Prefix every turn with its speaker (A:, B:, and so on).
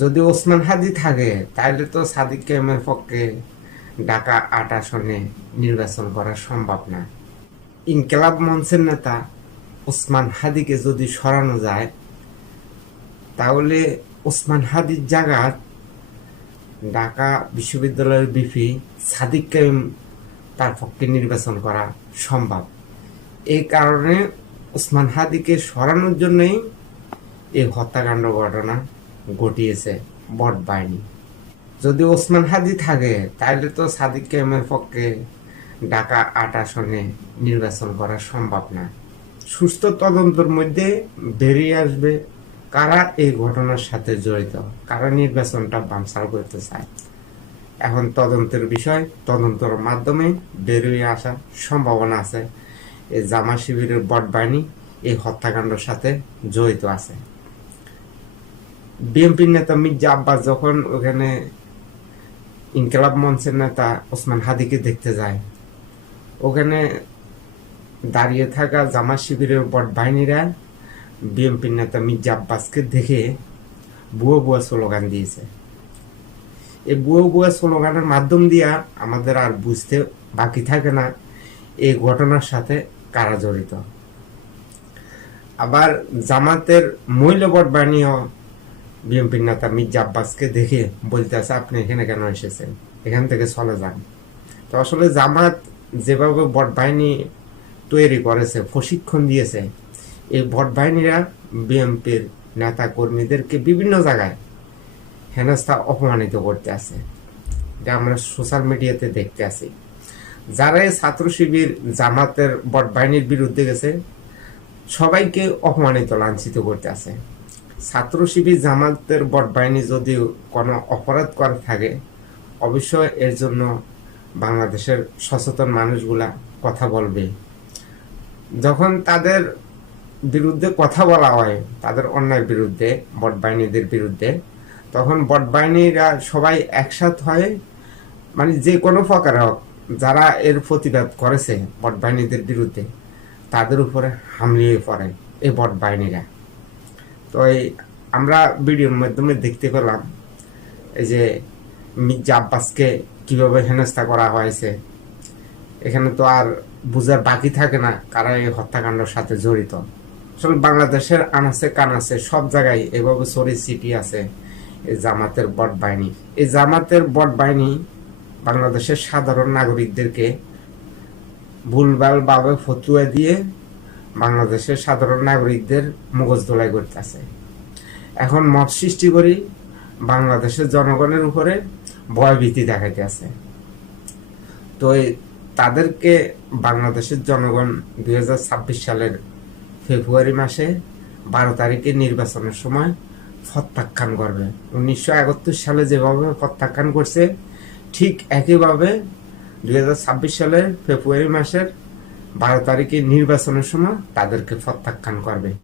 A: যদি ওসমান হাদি থাকে তাহলে তো সাদিক কাইমের পক্ষে ঢাকা আট আসনে নির্বাচন করা সম্ভব না। ইনকেলাব মঞ্চের নেতা ওসমান হাদিকে যদি সরানো যায়, তাহলে ওসমান হাদির জায়গা ঢাকা বিশ্ববিদ্যালয়ের বিপি সাদিক কাইম তার পক্ষে নির্বাচন করা সম্ভব। এই কারণে ওসমান হাদিকে সরানোর জন্যই এই হত্যাকাণ্ড ঘটনা ঘটিয়েছে, বট বাহিনী। যদি ওসমান হাদি থাকে, তাহলে তো সাদিক কাইমের পক্ষে ঢাকা আট আসনে নির্বাচন করা সম্ভব না। সুস্থ তদন্তের মধ্যে বেরিয়ে আসবে কারা এই ঘটনার সাথে জড়িত, কারা নির্বাচনটা বামসাল করতে চায়। এখন তদন্তের বিষয়, তদন্তের মাধ্যমে বেরিয়ে আসার সম্ভাবনা আছে। এই জামা শিবিরের বট বাহিনী এই হত্যাকাণ্ডের সাথে জড়িত আছে। বিএনপির নেতা মির্জা আব্বাস যখন ওখানে ইনকেলাব মঞ্চের নেতা ওসমান হাদিকে দেখতে যায়, ওখানে দাঁড়িয়ে থাকা জামা শিবিরের বট বাহিনীরা বিএনপির নেতা মির্জা আব্বাসকে দেখে বুয়ো বুয়া স্লোগান দিয়েছে। এই বুয়ো বুয়া স্লোগানের মাধ্যম দিয়া আমাদের আর বুঝতে বাকি থাকে না এই ঘটনার সাথে কারা জড়িত। আবার জামাতের মূল্যবট বানিয়েও বিএনপির নেতা মির্জা আব্বাসকে দেখে বলতেছে আপনি এখানে কেন এসেছেন? এখান থেকে চলে যান। তো আসলে জামাত যেভাবে বট বাহিনী তৈরি করেছে, প্রশিক্ষণ দিয়েছে, এই ভোট বাহিনীরা বিএনপির নেতা কর্মীদেরকে বিভিন্ন জায়গায় হেনস্থা অপমানিত করতে আছে। এটা আমরা সোশ্যাল মিডিয়াতে দেখতে আছি। যারা এই ছাত্র শিবির জামাতের ভোট বাহিনীর বিরুদ্ধে গেছে, সবাইকে অপমানিত লাঞ্ছিত করতে আছে। ছাত্র শিবির জামাতের ভোট বাহিনী যদি কোনো অপরাধ করে থাকে, অবশ্যই এর জন্য বাংলাদেশের সচেতন মানুষগুলা কথা বলবে। যখন তাদের বিরুদ্ধে কথা বলা হয়, তাদের অন্যায়ের বিরুদ্ধে বট বাহিনীদের বিরুদ্ধে, তখন বট বাহিনীরা সবাই একসাথ হয় মানে যে কোনো প্রকার হোক, যারা এর প্রতিবাদ করেছে বট বাহিনীদের বিরুদ্ধে, তাদের উপরে হামলিয়ে পড়ে এই বট বাহিনীরা তো এই আমরা ভিডিওর মাধ্যমে দেখতে পেলাম এই যে মির্জা আব্বাসকে কীভাবে হেনস্থা করা হয়েছে। এখানে তো আর বুঝার বাকি থাকে না কারা এই হত্যাকাণ্ডের সাথে জড়িত। আসলে বাংলাদেশের আনাচে কানাচে সব জায়গায় এভাবে সরি সিটি আছে এই জামাতের বট বাহিনী। এই জামাতের বট বাহিনী বাংলাদেশের সাধারণ নাগরিকদেরকে ভুলভাল ভাবে ফতুয়া দিয়ে বাংলাদেশের সাধারণ নাগরিকদের মুখোশ দোলাই করতেছে। এখন মত সৃষ্টি করি বাংলাদেশের জনগণের উপরে ভয়ভীতি আছে তো তাদেরকে বাংলাদেশের জনগণ দুই সালের ফেব্রুয়ারি মাসে বারো তারিখে নির্বাচনের সময় প্রত্যাখ্যান করবে। উনিশশো একাত্তর সালে যেভাবে প্রত্যাখ্যান করছে, ঠিক একইভাবে দুই সালের ফেব্রুয়ারি মাসের বারো তারিখে নির্বাচনের সময় তাদেরকে প্রত্যাখ্যান করবে।